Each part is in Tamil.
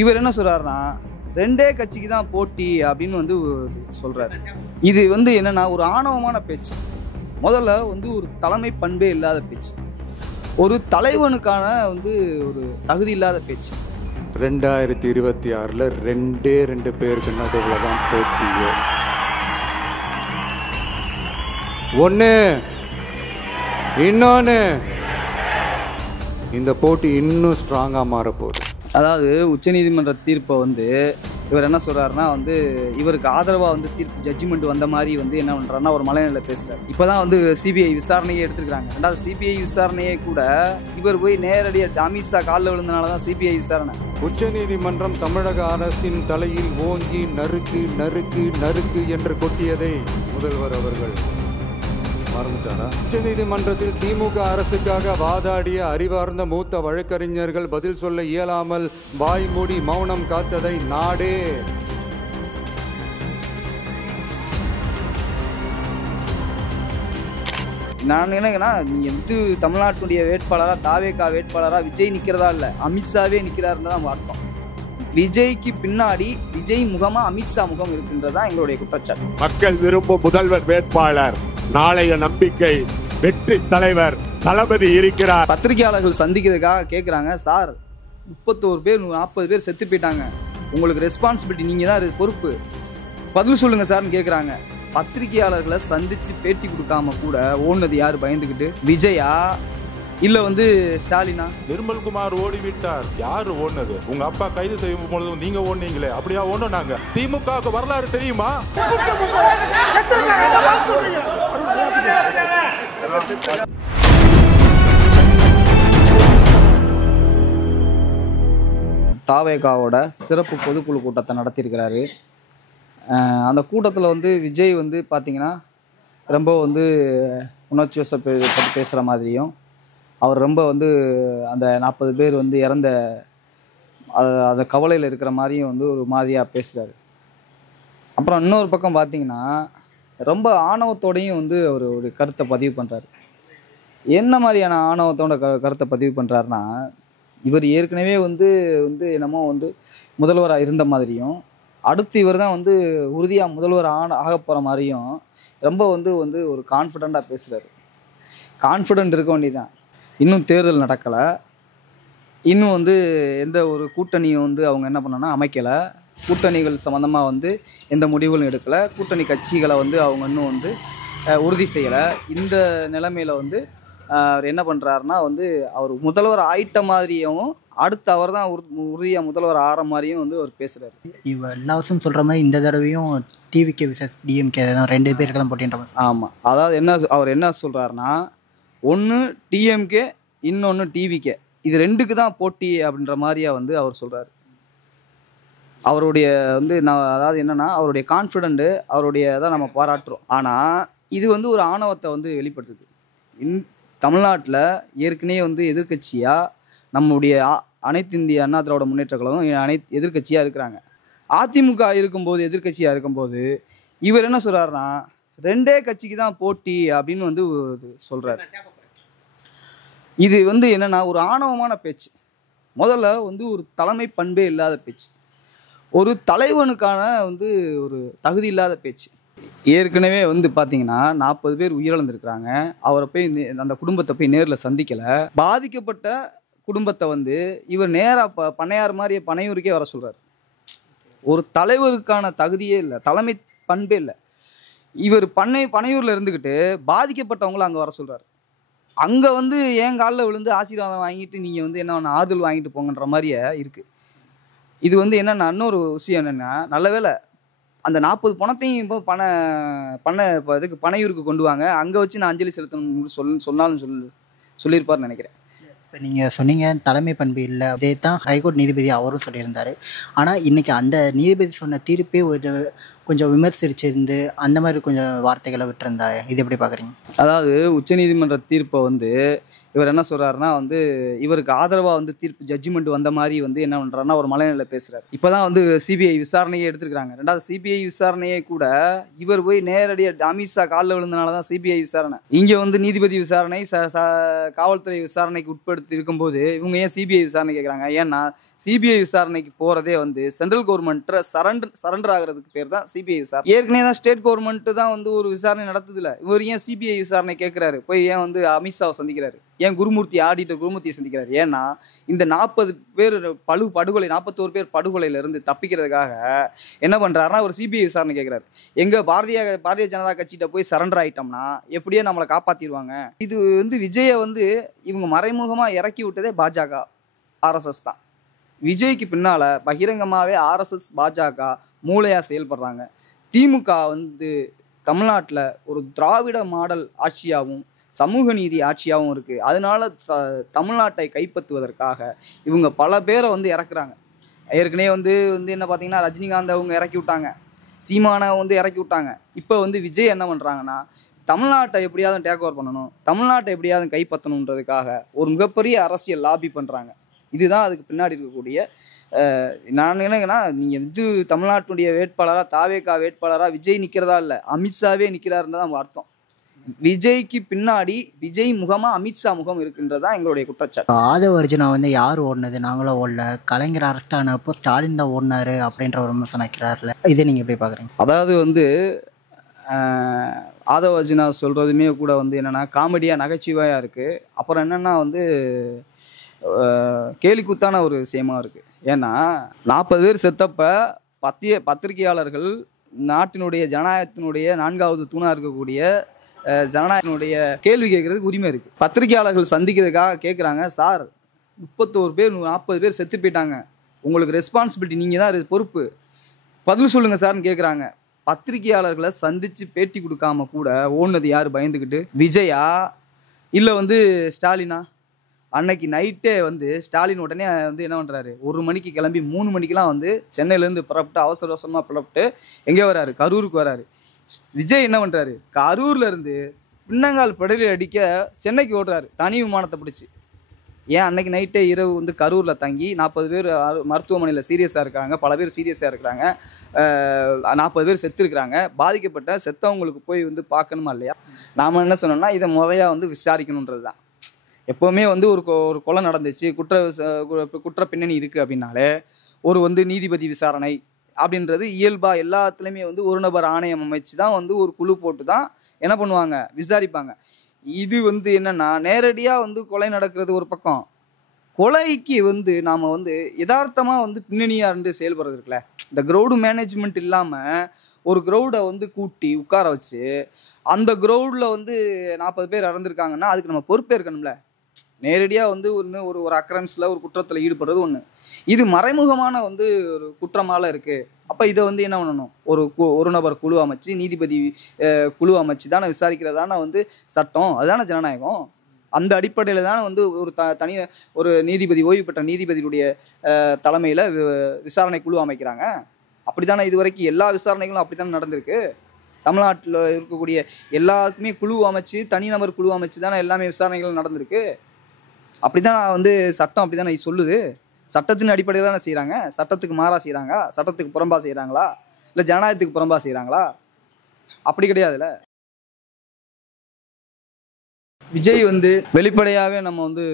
இவர் என்ன சொல்கிறாருன்னா, ரெண்டே கட்சிக்கு தான் போட்டி அப்படின்னு வந்து சொல்கிறாரு. இது வந்து என்னென்னா ஒரு ஆணவமான பேச்சு. முதல்ல வந்து ஒரு தலைமை பண்பே இல்லாத பேச்சு, ஒரு தலைவனுக்கான வந்து ஒரு தகுதி இல்லாத பேச்சு. 2026 2 பேருக்கு நடுவில் தான் போட்டியே. ஒன்று இன்னொன்று, இந்த போட்டி இன்னும் ஸ்ட்ராங்காக மாறப்போகுது. அதாவது உச்சநீதிமன்ற தீர்ப்பை வந்து இவர் என்ன சொல்கிறாருன்னா வந்து இவருக்கு ஆதரவாக வந்து தீர்ப்பு ஜட்ஜ்மெண்ட் வந்த மாதிரி வந்து என்ன பண்ணுறாருன்னா ஒரு மலைநிலையில் பேசுகிறார். இப்போ தான் வந்து சிபிஐ விசாரணையே எடுத்துருக்காங்க. ரெண்டாவது சிபிஐ விசாரணையே கூட இவர் போய் நேரடியாக அமித்ஷா காலில் விழுந்தனால தான் சிபிஐ விசாரணை. உச்சநீதிமன்றம் தமிழக அரசின் தலையில் ஓங்கி நறுக்கு நறுக்கு நறுக்கு என்று கொட்டியதை முதல்வர் அவர்கள் மறந்துட்டாரா? உச்சநீதிமன்றத்தில் திமுக அரசுக்காக வாதாடிய அறிவார்ந்த மூத்த வழக்கறிஞர்கள் பதில் சொல்ல இயலாமல் வாய் மூடி மௌனம் காத்ததை நாடே நான் என்னங்கன்னா, நீங்கள் வந்து தமிழ்நாட்டுடைய வேட்பாளராக தாவேகா வேட்பாளராக விஜய் நிற்கிறதா இல்லை, அமித்ஷாவே நிற்கிறாருன்னு தான் அர்த்தம். விஜய்க்கு பின்னாடி விஜய் முகமாக அமித்ஷா முகம் இருக்குன்றதான் எங்களுடைய குற்றச்சாட்டு. மக்கள் விரும்பும் முதல்வர் வேட்பாளர், நாளைய நம்பிக்கை, வெற்றி தலைவர் தளபதி இருக்கிறார். பத்திரிகையாளர்கள் சந்திக்கிறதுக்காக கேட்குறாங்க, சார் 31 பேர் 40 பேர் செத்து போயிட்டாங்க, உங்களுக்கு ரெஸ்பான்சிபிலிட்டி, நீங்கள் தான் பொறுப்பு, பதில் சொல்லுங்கள் சார்னு கேட்குறாங்க. பத்திரிகையாளர்களை சந்தித்து பேட்டி கொடுக்காம கூட ஓடுனது யார் பயந்துக்கிட்டு? விஜயா இல்லை வந்து ஸ்டாலினா? நிர்மல்குமார் ஓடிவிட்டார். யாரு ஓடுனது? உங்க அப்பா கைது செய்யும் பொழுது நீங்க ஓடுனீங்களே, அப்படியா ஓடுனாங்க? திமுக வரலாறு தெரியுமா? தாவேகாவோட சிறப்பு பொதுக்குழு கூட்டத்தை நடத்தியிருக்கிறாரு. அந்த கூட்டத்தில் வந்து விஜய் வந்து பார்த்திங்கன்னா ரொம்ப வந்து உணர்ச்சி வசப்பட்டு பேசுகிற மாதிரியும், அவர் ரொம்ப வந்து அந்த 40 பேர் வந்து இறந்த அந்த கவலையில் இருக்கிற மாதிரியும் வந்து ஒரு மாதிரியாக பேசுகிறாரு. அப்புறம் இன்னொரு பக்கம் பார்த்திங்கன்னா ரொம்ப ஆணவத்தோடையும் வந்து அவர் ஒரு கருத்தை பதிவு பண்ணுறாரு. என்ன மாதிரியான ஆணவத்தோட கருத்தை பதிவு பண்ணுறாருன்னா, இவர் ஏற்கனவே வந்து என்னமோ வந்து முதல்வராக இருந்த மாதிரியும், அடுத்து இவர் தான் வந்து உறுதியாக முதல்வர் ஆக போகிற மாதிரியும் ரொம்ப வந்து ஒரு கான்ஃபிடெண்ட்டாக பேசுகிறாரு. கான்ஃபிடென்ட் இருக்க வேண்டியதுதான். இன்னும் தேர்தல் நடக்கலை, இன்னும் வந்து எந்த ஒரு கூட்டணியும் வந்து அவங்க என்ன பண்ணனா அமைக்கலை, கூட்டணிகள் சம்மந்தமாக வந்து எந்த முடிவுகளும் எடுக்கலை, கூட்டணி கட்சிகளை வந்து அவங்க இன்னும் வந்து உறுதி செய்யலை. இந்த நிலைமையில் வந்து அவர் என்ன பண்ணுறாருன்னா வந்து அவர் முதல்வர் ஆயிட்ட மாதிரியும், அடுத்து அவர் தான் உறுதியாக முதல்வர் ஆகிற மாதிரியும் வந்து அவர் பேசுகிறாரு. இவ எல்லா வருஷம் சொல்கிற மாதிரி இந்த தடவையும் டிவிகே விசஸ் டிஎம்கே தான் 2 பேருக்கு தான் போட்டின்ற மாதிரி. ஆமாம், அதாவது அவர் என்ன சொல்கிறாருன்னா, ஒன்று டிஎம்கே, இன்னொன்று டிவிகே, இது 2க்கு தான் போட்டி அப்படின்ற மாதிரியா வந்து அவர் சொல்கிறார். அவருடைய வந்து அதாவது என்னென்னா அவருடைய கான்ஃபிடென்ட்டு, அவருடைய தான் நம்ம பாராட்டுறோம். ஆனால் இது வந்து ஒரு ஆணவத்தை வந்து வெளிப்படுத்துது. தமிழ்நாட்டில் ஏற்கனவே வந்து எதிர்க்கட்சியாக நம்முடைய அனைத்து இந்திய அண்ணா திராவிட முன்னேற்ற கழகம் எதிர்க்கட்சியாக இருக்கிறாங்க. அதிமுக இருக்கும்போது எதிர்க்கட்சியாக இருக்கும்போது இவர் என்ன சொல்கிறாருன்னா, 2 கட்சிக்கு தான் போட்டி அப்படின்னு வந்து சொல்கிறார். இது வந்து என்னென்னா ஒரு ஆணவமான பேச்சு. முதல்ல வந்து ஒரு தலைமை பண்பே இல்லாத பேச்சு, ஒரு தலைவனுக்கான வந்து ஒரு தகுதி இல்லாத பேச்சு. ஏற்கனவே வந்து பார்த்தீங்கன்னா 40 பேர் உயிரிழந்திருக்கிறாங்க. அவரை போய் அந்த குடும்பத்தை போய் நேரில் சந்திக்கலை. பாதிக்கப்பட்ட குடும்பத்தை வந்து இவர் நேராக பண்ணையார் மாதிரி பனையூருக்கே வர சொல்கிறார். ஒரு தலைவருக்கான தகுதியே இல்லை, தலைமை பண்பே இல்லை. இவர் பனையூரில் இருந்துக்கிட்டு பாதிக்கப்பட்டவங்கள அங்கே வர சொல்கிறார். அங்கே வந்து என் காலில் விழுந்து ஆசீர்வாதம் வாங்கிட்டு நீங்கள் வந்து என்ன ஆறுதல் வாங்கிட்டு போங்கன்ற மாதிரியே இருக்குது. இது வந்து என்னென்னா இன்னொரு விஷயம் என்னென்னா, நல்ல வேலை அந்த 40 பணத்தையும் இப்போ இப்போ இதுக்கு பனையூருக்கு கொண்டு வாங்க, அங்கே வச்சு நான் அஞ்சலி செலுத்தணும்னு சொன்னாலும் சொல்லியிருப்பார்னு நினைக்கிறேன். இப்போ நீங்கள் சொன்னீங்க தலைமை பண்பு இல்லை, அதே தான் ஹைகோர்ட் நீதிபதி அவரும் சொல்லியிருந்தார். ஆனால் இன்றைக்கி அந்த நீதிபதி சொன்ன தீர்ப்பே ஒரு கொஞ்சம் விமர்சிச்சிருந்து அந்த மாதிரி கொஞ்சம் வார்த்தைகளை விட்டுருந்தா, இது எப்படி பார்க்குறீங்க? அதாவது உச்சநீதிமன்ற தீர்ப்பை வந்து இவர் என்ன சொல்கிறாருன்னா வந்து இவருக்கு ஆதரவாக வந்து தீர்ப்பு ஜட்ஜ்மெண்ட் வந்த மாதிரி வந்து என்ன பண்ணுறாருன்னா ஒரு மலைநிலையில் பேசுகிறார். இப்போ தான் வந்து சிபிஐ விசாரணையே எடுத்துருக்காங்க. ரெண்டாவது சிபிஐ விசாரணையே கூட இவர் போய் நேரடியாக அமித்ஷா காலில் விழுந்தனால தான் சிபிஐ விசாரணை. இங்கே வந்து நீதிபதி விசாரணை காவல்துறை விசாரணைக்கு உட்படுத்தி இருக்கும்போது இவங்க ஏன் சிபிஐ விசாரணை கேட்குறாங்க? ஏன்னா சிபிஐ விசாரணைக்கு போகிறதே வந்து சென்ட்ரல் கவர்மெண்ட்டை சரண்டர் ஆகிறதுக்கு பேர் தான் சிபிஐ விசாரணை. ஏற்கனவே தான் ஸ்டேட் கவர்மெண்ட்டு தான் வந்து ஒரு விசாரணை நடத்துதில்ல. இவர் ஏன் சிபிஐ விசாரணை கேட்குறாரு? போய் ஏன் வந்து அமித்ஷாவை சந்திக்கிறாரு? ஏன் குருமூர்த்தியை சந்திக்கிறாரு? ஏன்னா இந்த 40 பேர் படுகொலை 41 பேர் படுகொலையிலிருந்து தப்பிக்கிறதுக்காக என்ன பண்ணுறாருன்னா ஒரு சிபிஐ விசாரணை கேட்குறாரு. எங்கள் பாரதிய ஜனதா கட்சிகிட்ட போய் சரண்டர் ஆகிட்டோம்னா எப்படியே நம்மளை காப்பாற்றிடுவாங்க. இது வந்து விஜயை வந்து இவங்க மறைமுகமாக இறக்கி விட்டதே பாஜக ஆர்எஸ்எஸ் தான். விஜய்க்கு பின்னால் பகிரங்கமாகவே ஆர்எஸ்எஸ் பாஜக மூளையாக செயல்படுறாங்க. திமுக வந்து தமிழ்நாட்டில் ஒரு திராவிட மாடல் ஆட்சியாகவும் சமூக நீதி ஆட்சியாகவும் இருக்குது. அதனால தமிழ்நாட்டை கைப்பற்றுவதற்காக இவங்க பல பேரை வந்து இறக்குறாங்க. ஏற்கனவே வந்து என்ன பார்த்தீங்கன்னா ரஜினிகாந்த் அவங்க இறக்கி விட்டாங்க, சீமானை வந்து இறக்கி விட்டாங்க. இப்போ வந்து விஜய் என்ன பண்ணுறாங்கன்னா தமிழ்நாட்டை எப்படியாவது டேக் ஓவர் பண்ணணும், தமிழ்நாட்டை எப்படியாவது கைப்பற்றணுன்றதுக்காக ஒரு மிகப்பெரிய அரசியல் லாபி பண்ணுறாங்க. இதுதான் அதுக்கு பின்னாடி இருக்கக்கூடிய நான் என்னங்கன்னா நீங்கள் வந்து தமிழ்நாட்டுடைய வேட்பாளராக தாவேகா வேட்பாளராக விஜய் நிற்கிறதா இல்லை, அமித்ஷாவே நிற்கிறாருன்னு தான் அர்த்தம். விஜய்க்கு பின்னாடி விஜய் முகமா அமித்ஷா முகம் இருக்குன்றதா எங்களுடைய குற்றச்சாட்டு. ஆதவ அர்ஜுனா வந்து யார் ஓடினது, நாங்களும் ஓடல, கலைஞர் அரெஸ்ட் ஆனப்போ ஸ்டாலின் தான் ஓடினாரு அப்படின்ற ஒரு விமர்சனம் வைக்கிறாருல, இதை நீங்கள் எப்படி பார்க்குறீங்க? அதாவது வந்து ஆதவ அர்ஜுனா சொல்கிறதுமே கூட வந்து என்னென்னா காமெடியாக நகைச்சுவையாக இருக்குது. அப்புறம் என்னென்னா வந்து கேலிக்கூத்தான ஒரு விஷயமா இருக்குது. ஏன்னா 40 பேர் செத்தப்ப பத்திரிகையாளர்கள் நாட்டினுடைய ஜனநாயகத்தினுடைய 4வது தூணாக இருக்கக்கூடிய ஜனநாயகத்தினுடைய கேள்வி கேட்கறதுக்கு உரிமை இருக்குது. பத்திரிகையாளர்கள் சந்திக்கிறதுக்காக கேட்குறாங்க, சார் 31 பேர் 40 பேர் செத்து போயிட்டாங்க, உங்களுக்கு ரெஸ்பான்சிபிலிட்டி, நீங்கள் தான் பொறுப்பு, பதில் சொல்லுங்கள் சார்னு கேட்குறாங்க. பத்திரிகையாளர்களை சந்தித்து பேட்டி கொடுக்காம கூட ஓடுனது யார்? பயந்துக்கிட்டு விஜயா இல்லை வந்து ஸ்டாலினா? அன்னைக்கு நைட்டே வந்து ஸ்டாலின் உடனே வந்து என்ன பண்ணுறாரு, 1 மணிக்கு கிளம்பி 3 மணிக்கெலாம் வந்து சென்னையிலேருந்து புறப்பட்டு அவசர அவசரமாக புறப்பட்டு எங்கே வராரு? கரூருக்கு வராரு. விஜய் என்ன பண்ணுறாரு, கரூர்லேருந்து பின்னங்கால் படையில் அடிக்க சென்னைக்கு ஓடுறாரு தனி விமானத்தை பிடிச்சி. ஏன் அன்னைக்கு நைட்டே இரவு வந்து கரூரில் தங்கி 40 பேர் மருத்துவமனையில் சீரியஸாக இருக்காங்க, பல பேர் சீரியஸாக இருக்கிறாங்க, 40 பேர் செத்துருக்குறாங்க. பாதிக்கப்பட்ட செத்தவங்களுக்கு போய் வந்து பார்க்கணுமா இல்லையா? நாம் என்ன சொன்னோம்னா இதை முறையாக வந்து விசாரிக்கணுன்றது தான். எப்போவுமே வந்து ஒரு கொலை நடந்துச்சு, குற்ற பின்னணி இருக்குது அப்படின்னாலே ஒரு வந்து நீதிபதி விசாரணை அப்படின்றது இயல்பாக எல்லாத்துலேயுமே வந்து ஒரு நபர் ஆணையம் அமைச்சு தான் வந்து ஒரு குழு போட்டு தான் என்ன பண்ணுவாங்க, விசாரிப்பாங்க. இது வந்து என்னென்னா நேரடியாக வந்து கொலை நடக்கிறது ஒரு பக்கம், கொலைக்கு வந்து நாம் வந்து யதார்த்தமாக வந்து பின்னணியாக இருந்து செயல்படுறது இருக்குல்ல, இந்த க்ரௌடு மேனேஜ்மெண்ட் இல்லாமல் ஒரு க்ரௌடை வந்து கூட்டி உட்கார வச்சு அந்த க்ரௌடில் வந்து 40 பேர் இறந்துருக்காங்கன்னா அதுக்கு நம்ம பொறுப்பேற்கணும்ல. நேரடியாக வந்து ஒரு அக்கரன்ஸில் ஒரு குற்றத்தில் ஈடுபடுறது ஒன்று, இது மறைமுகமான வந்து ஒரு குற்றமால இருக்குது. அப்போ இதை வந்து என்ன பண்ணணும், ஒரு நபர் குழு அமைச்சு நீதிபதி குழு அமைச்சு தானே விசாரிக்கிறதான வந்து சட்டம், அதுதானே ஜனநாயகம். அந்த அடிப்படையில் தானே வந்து ஒரு நீதிபதி, ஓய்வு பெற்ற நீதிபதியுடைய தலைமையில் விசாரணை குழு அமைக்கிறாங்க. அப்படி தானே இது வரைக்கும் எல்லா விசாரணைகளும் அப்படி தானே நடந்திருக்கு. தமிழ்நாட்டில் இருக்கக்கூடிய எல்லாத்துக்குமே குழு அமைச்சு தனிநபர் குழு அமைச்சு தானே எல்லாமே விசாரணைகள் நடந்திருக்கு. அப்படி தான் வந்து சட்டம் அப்படி தானே சொல்லுது. சட்டத்தின் அடிப்படையில் தானே செய்கிறாங்க, சட்டத்துக்கு மாறாக செய்கிறாங்க, சட்டத்துக்கு புறம்பா செய்கிறாங்களா, இல்லை ஜனநாயகத்துக்கு புறம்பா செய்கிறாங்களா? அப்படி கிடையாதுல்ல. விஜய் வந்து வெளிப்படையாகவே நம்ம வந்து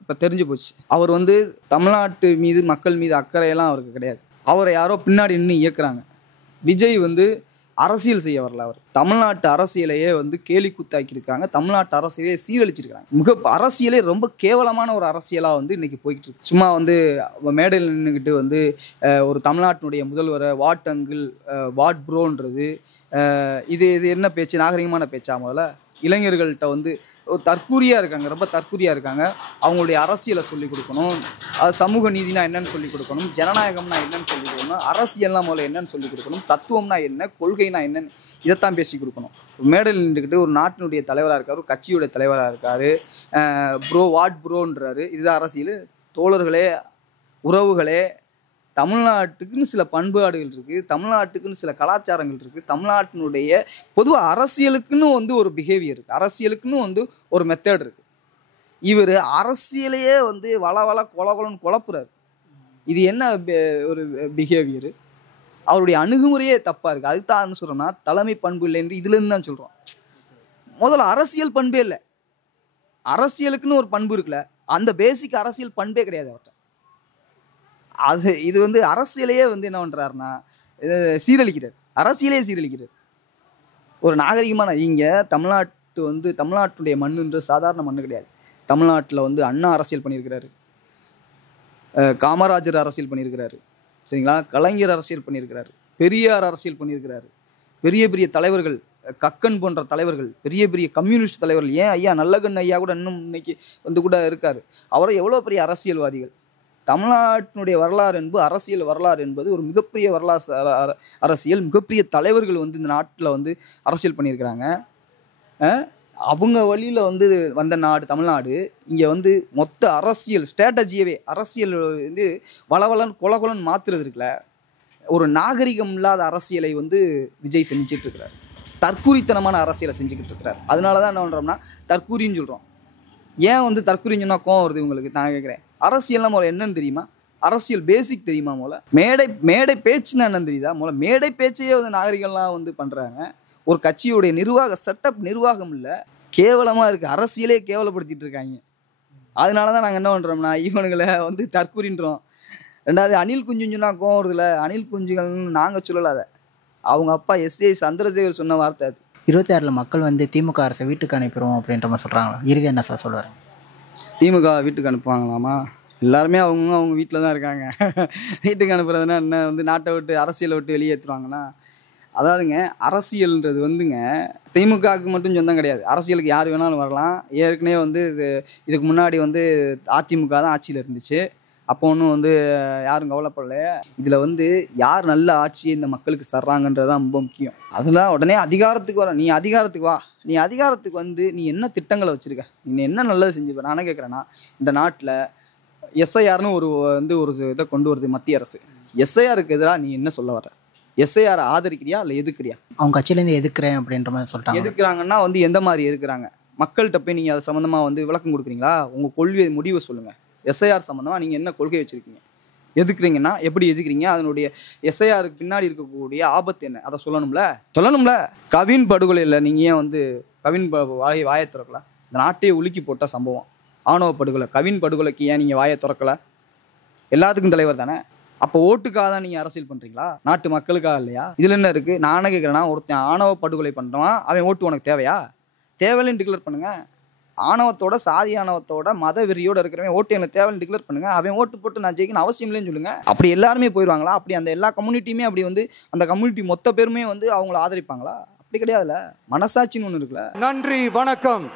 இப்போ தெரிஞ்சு போச்சு, அவர் வந்து தமிழ்நாட்டு மீது மக்கள் மீது அக்கறையெல்லாம் அவருக்கு கிடையாது. அவரை யாரோ பின்னாடி நின்று இயக்குறாங்க. விஜய் வந்து அரசியல் செய்ய வரல, அவர் தமிழ்நாட்டு அரசியலையே வந்து கேலி கூத்தாக்கியிருக்காங்க, தமிழ்நாட்டு அரசியலையே சீரழிச்சிருக்காங்க. அரசியலே ரொம்ப கேவலமான ஒரு அரசியலாக வந்து இன்னைக்கு போய்கிட்டு இருக்கு. சும்மா வந்து மேடையில் நின்றுக்கிட்டு வந்து ஒரு தமிழ்நாட்டினுடைய முதல்வரை வாட் அங்கிள் வாட் ப்ரோன்றது இது என்ன பேச்சு, நாகரிகமான பேச்சா? முதல்ல இளைஞர்கள்ட்ட வந்து தற்கூரியாக இருக்காங்க, ரொம்ப தற்கூரியாக இருக்காங்க. அவங்களுடைய அரசியலை சொல்லிக் கொடுக்கணும், அது சமூக நீதினா என்னன்னு சொல்லிக் கொடுக்கணும், ஜனநாயகம்னா என்னன்னு சொல்லிக் கொடுக்கணும், அரசியல்னா முதல்ல என்னன்னு சொல்லிக் கொடுக்கணும், தத்துவம்னா என்ன, கொள்கைனா என்னன்னு இதைத்தான் பேசி கொடுக்கணும். மேடையில் நின்றுக்கிட்டு ஒரு நாட்டினுடைய தலைவராக இருக்கார், ஒரு கட்சியுடைய தலைவராக இருக்கார், ப்ரோ வாட் ப்ரோன்றாரு. இதுதான் அரசியல்? தோழர்களே, உறவுகளே, தமிழ்நாட்டுக்குன்னு சில பண்பாடுகள் இருக்குது, தமிழ்நாட்டுக்குன்னு சில கலாச்சாரங்கள் இருக்குது, தமிழ்நாட்டினுடைய பொதுவாக அரசியலுக்குன்னு வந்து ஒரு பிஹேவியர் இருக்குது, அரசியலுக்குன்னு வந்து ஒரு மெத்தட் இருக்குது. இவர் அரசியலையே வந்து வள கொலன்னு குழப்புறாரு. இது என்ன ஒரு பிஹேவியரு? அவருடைய அணுகுமுறையே தப்பாக இருக்குது. அதுக்கு தான் சொல்கிறோம்னா தலைமை பண்பு இல்லை என்று இதுலேருந்து தான் சொல்கிறோம். முதல்ல அரசியல் பண்பே இல்லை. அரசியலுக்குன்னு ஒரு பண்பு இருக்குல்ல, அந்த பேசிக் அரசியல் பண்பே கிடையாது அவர்கிட்ட. இது வந்து அரசியலையே வந்து என்ன பண்ணுறாருன்னா சீரழிக்கிறார். அரசியலே சீரழிக்கிறார். ஒரு நாகரிகமான இங்கே தமிழ்நாட்டுடைய மண்ணுன்றது சாதாரண மண்ணு கிடையாது. தமிழ்நாட்டில் வந்து அண்ணா அரசியல் பண்ணியிருக்கிறாரு, காமராஜர் அரசியல் பண்ணியிருக்கிறாரு, சரிங்களா, கலைஞர் அரசியல் பண்ணியிருக்கிறாரு, பெரியார் அரசியல் பண்ணியிருக்கிறாரு, பெரிய பெரிய தலைவர்கள், கக்கன் போன்ற தலைவர்கள், பெரிய பெரிய கம்யூனிஸ்ட் தலைவர்கள், ஏன் ஐயா நல்லகண்ணு ஐயா கூட இன்னும் இன்னைக்கு வந்து கூட இருக்கார். அவரை எவ்வளோ பெரிய அரசியல்வாதிகள். தமிழ்நாட்டினுடைய வரலாறு என்பது அரசியல் வரலாறு என்பது ஒரு மிகப்பெரிய வரலாறு அரசியல். மிகப்பெரிய தலைவர்கள் வந்து இந்த நாட்டில் வந்து அரசியல் பண்ணியிருக்கிறாங்க. அவங்க வழியில் வந்து வந்த நாடு தமிழ்நாடு. இங்கே வந்து மொத்த அரசியல் ஸ்ட்ராட்டஜியவே அரசியல் வந்து வளவலன்னு கொலன்னு மாற்றுறது இருக்குல்ல, ஒரு நாகரிகம் இல்லாத அரசியலை வந்து விஜய் செஞ்சுட்டு இருக்கிறார். தற்கூரித்தனமான அரசியலை செஞ்சுக்கிட்டு இருக்கிறார். அதனால தான் என்ன பண்ணுறோம்னா தற்கூரின்னு சொல்கிறோம். ஏன் வந்து தற்கூரின்னு சொன்னால் கோவம் வருது உங்களுக்கு? நான் கேட்குறேன், அரசியல்னா முதல்ல என்னன்னு தெரியுமா? அரசியல் பேசிக் தெரியுமா? மேடை பேச்சுன்னா என்னன்னு தெரியுதா? மேடை பேச்சையே வந்து நாகரிகம்லாம் வந்து பண்ணுறாங்க. ஒரு கட்சியுடைய நிர்வாகம் இல்லை, கேவலமாக இருக்குது. அரசியலே கேவலப்படுத்திட்டு இருக்காங்க. அதனால தான் நாங்கள் என்ன பண்ணுறோம்னா இவனுங்களை வந்து தற்கூறின்றோம். ரெண்டாவது அணில் குஞ்சுன்னு சொன்னால் கோவம் வருதுல, அணில் குஞ்சுகள்னு நாங்கள் சொல்லலாத, அவங்க அப்பா எஸ்ஏ சந்திரசேகர் சொன்ன வார்த்தை அது. 26 மக்கள் வந்து திமுக அரசை வீட்டுக்கு அனுப்பிடுவோம் அப்படின்ற மாதிரி சொல்கிறாங்களா? இறுதி என்ன சார் சொல்லுவார்? திமுக வீட்டுக்கு அனுப்புவாங்களாமா? எல்லாருமே அவங்க வீட்டில் தான் இருக்காங்க. வீட்டுக்கு அனுப்புறதுன்னா என்ன வந்து நாட்டை விட்டு அரசியலை விட்டு வெளியேற்றுவாங்கன்னா? அதாவதுங்க, அரசியல்ன்றது வந்துங்க திமுகவுக்கு மட்டும் சொந்தம் கிடையாது. அரசியலுக்கு யார் வேணாலும் வரலாம். ஏற்கனவே வந்து இதுக்கு முன்னாடி வந்து அதிமுக தான் ஆட்சியில் இருந்துச்சு. அப்போ ஒன்றும் வந்து யாரும் கவலைப்படல. இதில் வந்து யார் நல்ல ஆட்சியை இந்த மக்களுக்கு தர்றாங்கன்றது தான் ரொம்ப முக்கியம். அதெல்லாம் உடனே அதிகாரத்துக்கு வர, நீ அதிகாரத்துக்கு வா, நீ அதிகாரத்துக்கு வந்து நீ என்ன திட்டங்களை வச்சுருக்க, நீ என்ன நல்லது செஞ்சுருப்ப? நான் என்ன கேட்குறேன்னா, இந்த நாட்டில் எஸ்ஐஆர்னு ஒரு இதை கொண்டு வருது மத்திய அரசு. எஸ்ஐஆருக்கு எதிராக நீ என்ன சொல்ல வர? எஸ்ஐஆரை ஆதரிக்கிறியா இல்லை எதுக்குறியா? அவங்க கட்சியிலேருந்து எதுக்குறேன் அப்படின்ற மாதிரி சொல்லிட்டாங்க. எதுக்குறாங்கன்னா வந்து எந்த மாதிரி எதுக்குறாங்க? மக்கள்கிட்ட போய் நீங்கள் அது சம்மந்தமாக வந்து விளக்கம் கொடுக்குறீங்களா? உங்கள் கொள்கை முடிவை சொல்லுங்கள். எஸ்ஐஆர் சம்மந்தமாக நீங்கள் என்ன கொள்கை வச்சுருக்கீங்க? எதுக்குறீங்கன்னா எப்படி எதுக்குறீங்க? அதனுடைய எஸ்ஐஆருக்கு பின்னாடி இருக்கக்கூடிய ஆபத்து என்ன? அதை சொல்லணும்ல. கவின் படுகொலையில் நீங்கள் ஏன் வந்து கவின் வாயை திறக்கல? இந்த நாட்டையே உலுக்கி போட்ட சம்பவம் ஆணவ படுகொலை. கவின் படுகொலைக்கு ஏன் நீங்கள் வாயை திறக்கலை? எல்லாத்துக்கும் தலைவர் தானே. அப்போ ஓட்டுக்காக தான் நீங்கள் அரசியல் பண்ணுறீங்களா? நாட்டு மக்களுக்காக இல்லையா? இதில் என்ன இருக்குது? நானே கேட்குறேன்னா, ஒருத்தன் ஆணவ படுகொலை பண்ணுறான், அவன் ஓட்டு உனக்கு தேவையா? தேவையில்லைன்னு டிக்ளேர் பண்ணுங்கள். ஆணவத்தோட, சாதி ஆணவத்தோட, மத வெறியோடு இருக்கிறவன் ஓட்டு எனக்கு தேவைன்னு டிக்ளேர் பண்ணுங்கள். அவன் ஓட்டு போட்டு நான் ஜெயிக்கணும் அவசியம் இல்லைன்னு சொல்லுங்கள். அப்படி எல்லாருமே போயிடுவாங்களா? அப்படி அந்த எல்லா கம்யூனிட்டியுமே அப்படி வந்து அந்த கம்யூனிட்டி மொத்த பேருமே வந்து அவங்கள ஆதரிப்பாங்களா? அப்படி கிடையாதுல்ல. மனசாட்சின்னு ஒன்று இருக்குல்ல. நன்றி, வணக்கம்.